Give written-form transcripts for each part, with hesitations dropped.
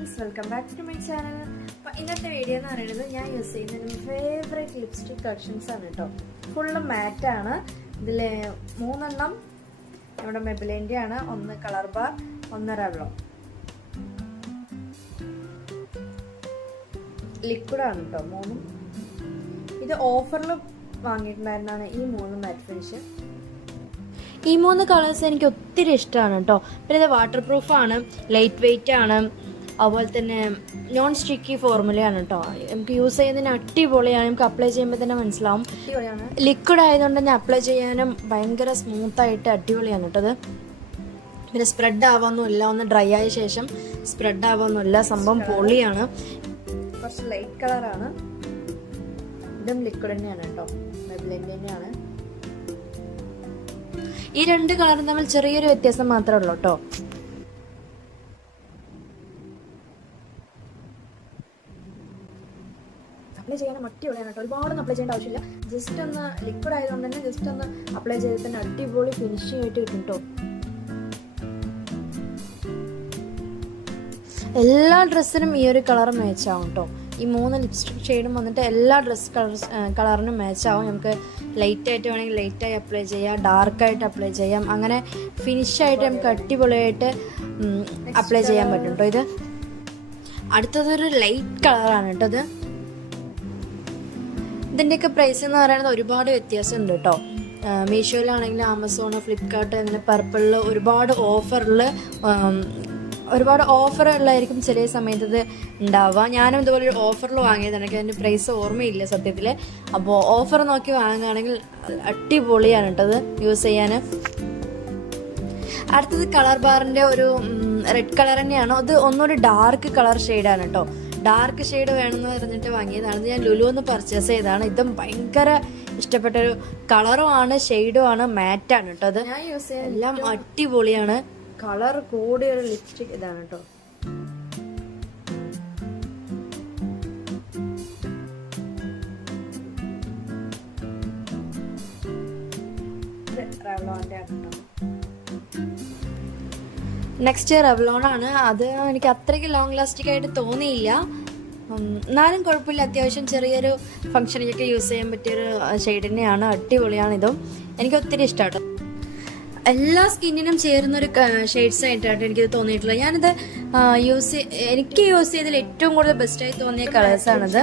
Friends, welcome back to my channel. അപ്പോൾ ഇന്നത്തെ video എന്ന് പറയുന്നത് ഞാൻ യൂസ് ചെയ്യുന്ന ഫേവറേറ്റ് ലിപ്സ്റ്റിക് കളക്ഷൻസ് ആണ് കേട്ടോ. ഫുള്ള് മാറ്റാണ്. ഇതിൽ 3 നമ്മുടെ മെബിലിൻ്റെ ആണ്. 1 കളർ ബാർ, 1 റെവ്ലോൺ. ലിക്വിഡാണ് കേട്ടോ 3. ഇത് ഓഫറിൽ വാങ്ങിയിട്ടുണ്ടായിരുന്നതാണ് ഈ 3 മാറ്റ് ഫിനിഷ്. ഈ 3 കളേഴ്സ് എനിക്ക് ഒത്തിരി ഇഷ്ടമാണ് കേട്ടോ. പിന്നെ ഇത് വാട്ടർ പ്രൂഫാണ്, ലൈറ്റ് വെയ്റ്റ് ആണ്, അതുപോലെ തന്നെ നോൺ സ്റ്റിക്കി ഫോർമുലയാണ് കേട്ടോ. നമുക്ക് യൂസ് ചെയ്യുന്നതിന് അടിപൊളിയാണ്. നമുക്ക് അപ്ലൈ ചെയ്യുമ്പോൾ തന്നെ മനസ്സിലാവും. അടിപൊളിയാണ്. ലിക്വിഡ് ആയതുകൊണ്ട് തന്നെ അപ്ലൈ ചെയ്യാനും ഭയങ്കര സ്മൂത്തായിട്ട് അടിപൊളിയാണ് കേട്ടോ ഇത്. പിന്നെ സ്പ്രെഡ് ആവാനൊന്നുമില്ല. ഒന്ന് ഡ്രൈ ആയ ശേഷം സ്പ്രെഡ് ആവാനൊന്നുമില്ല. സംഭവം പൊളിയാണ്. കുറച്ച് ലൈറ്റ് കളറാണ്. ഇതും ലിക്വിഡ് തന്നെയാണ് കേട്ടോ, മെബിലിൻ്റെ തന്നെയാണ്. ഈ 2 കളറും തമ്മിൽ ചെറിയൊരു വ്യത്യാസം മാത്രമേ ഉള്ളൂ കേട്ടോ. അപ്ലൈ ചെയ്യാൻ അടിപൊളിയാണ് കേട്ടോ. ഒരുപാടൊന്നും അപ്ലൈ ചെയ്യേണ്ട ആവശ്യമില്ല. ജസ്റ്റ് ഒന്ന് ലിക്വിഡ് ആയതുകൊണ്ട് തന്നെ ജസ്റ്റ് ഒന്ന് അപ്ലൈ ചെയ്തിട്ട് തന്നെ അടിപൊളി ഫിനിഷിംഗ് ആയിട്ട് കിട്ടും കേട്ടോ. എല്ലാ ഡ്രസ്സിനും ഈ ഒരു കളർ മാച്ച് ആവും കേട്ടോ. ഈ 3 ലിപ്സ്റ്റിക് ഷെയ്ഡും വന്നിട്ട് എല്ലാ കളറിനും മാച്ച് ആവും. നമുക്ക് ലൈറ്റായിട്ട് വേണമെങ്കിൽ ലൈറ്റായി അപ്ലൈ ചെയ്യാം, ഡാർക്കായിട്ട് അപ്ലൈ ചെയ്യാം. അങ്ങനെ ഫിനിഷായിട്ട് നമുക്ക് അടിപൊളിയായിട്ട് അപ്ലൈ ചെയ്യാൻ പറ്റും കേട്ടോ. ഇത് അടുത്തതൊരു ലൈറ്റ് കളറാണ് കേട്ടോ. ഇതിൻ്റെയൊക്കെ പ്രൈസ് എന്ന് പറയുന്നത് ഒരുപാട് വ്യത്യാസമുണ്ട് കേട്ടോ. മീഷോയിലാണെങ്കിലും ആമസോൺ, ഫ്ലിപ്കാർട്ട്, അങ്ങനെ പർപ്പിളിൽ ഒരുപാട് ഓഫറുകളായിരിക്കും ചില സമയത്ത് ഇത് ഉണ്ടാവുക. ഞാനും ഇതുപോലെ ഒരു ഓഫറിൽ വാങ്ങിയതാണ്. എനിക്ക് അതിൻ്റെ പ്രൈസ് ഓർമ്മയില്ല സത്യത്തിൽ. അപ്പോൾ ഓഫർ നോക്കി വാങ്ങുകയാണെങ്കിൽ അടിപൊളിയാണ് കേട്ടത് യൂസ് ചെയ്യാൻ. അടുത്തത് കളർ ബാറിൻ്റെ ഒരു റെഡ് കളർ തന്നെയാണ്. അത് ഒന്നൊരു ഡാർക്ക് കളർ ഷെയ്ഡാണ് കേട്ടോ. ഡാർക്ക് ഷെയ്ഡ് വേണമെന്ന് പറഞ്ഞിട്ട് വാങ്ങിയതാണ്. ഇത് ഞാൻ ലുലുന്ന് പർച്ചേസ് ചെയ്തതാണ്. ഇതും ഭയങ്കര ഇഷ്ടപ്പെട്ടൊരു കളറുമാണ്, ഷെയ്ഡുമാണ്, മാറ്റാണ് കേട്ടോ. അത് ഞാൻ യൂസ് ചെയ്യാൻ എല്ലാം അടിപൊളിയാണ്. കളർ കൂടിയൊരു ലിപ്സ്റ്റിക് ഇതാണ് കേട്ടോ. നെക്സ്റ്റ് റെവ്ലോൺ ആണ്. അത് എനിക്ക് അത്രയ്ക്ക് ലോങ് ലാസ്റ്റിക് ആയിട്ട് തോന്നിയില്ല. എന്നാലും കുഴപ്പമില്ല. അത്യാവശ്യം ചെറിയൊരു ഫംഗ്ഷനിലൊക്കെ യൂസ് ചെയ്യാൻ പറ്റിയൊരു ഷെയ്ഡ് തന്നെയാണ്. അടിപൊളിയാണ്. ഇതും എനിക്ക് ഒത്തിരി ഇഷ്ടമാണ്. എല്ലാ സ്കിന്നിനും ചേരുന്നൊരു ഷെയ്ഡ്സ് ആയിട്ടാണ് എനിക്കിത് തോന്നിയിട്ടുള്ളത്. ഞാനിത് എനിക്ക് യൂസ് ചെയ്തതിൽ ഏറ്റവും കൂടുതൽ ബെസ്റ്റായി തോന്നിയ കളേഴ്സാണിത്.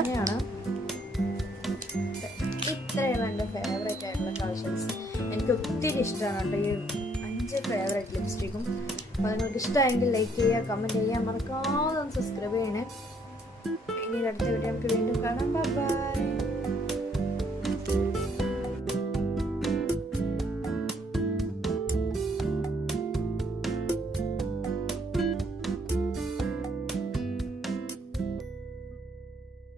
ഇത്രയാണ് എൻ്റെ ഫേവറേറ്റ് ആയിട്ടുള്ള കളക്ഷൻസ്. എനിക്ക് ഒത്തിരി ഇഷ്ടമാണ് കേട്ടോ ഈ 5 ഫേവറേറ്റ് ലിപ്സ്റ്റിക്കും. അപ്പോൾ നിങ്ങൾക്ക് ഇഷ്ടമായെങ്കിൽ ലൈക്ക് ചെയ്യുക, കമൻറ്റ് ചെയ്യുക, മറക്കാതെ ഒന്ന് സബ്സ്ക്രൈബ് ചെയ്യണേ. ഇനി അടുത്ത വീഡിയോ നമുക്ക് വീണ്ടും കാണാം. ബൈ.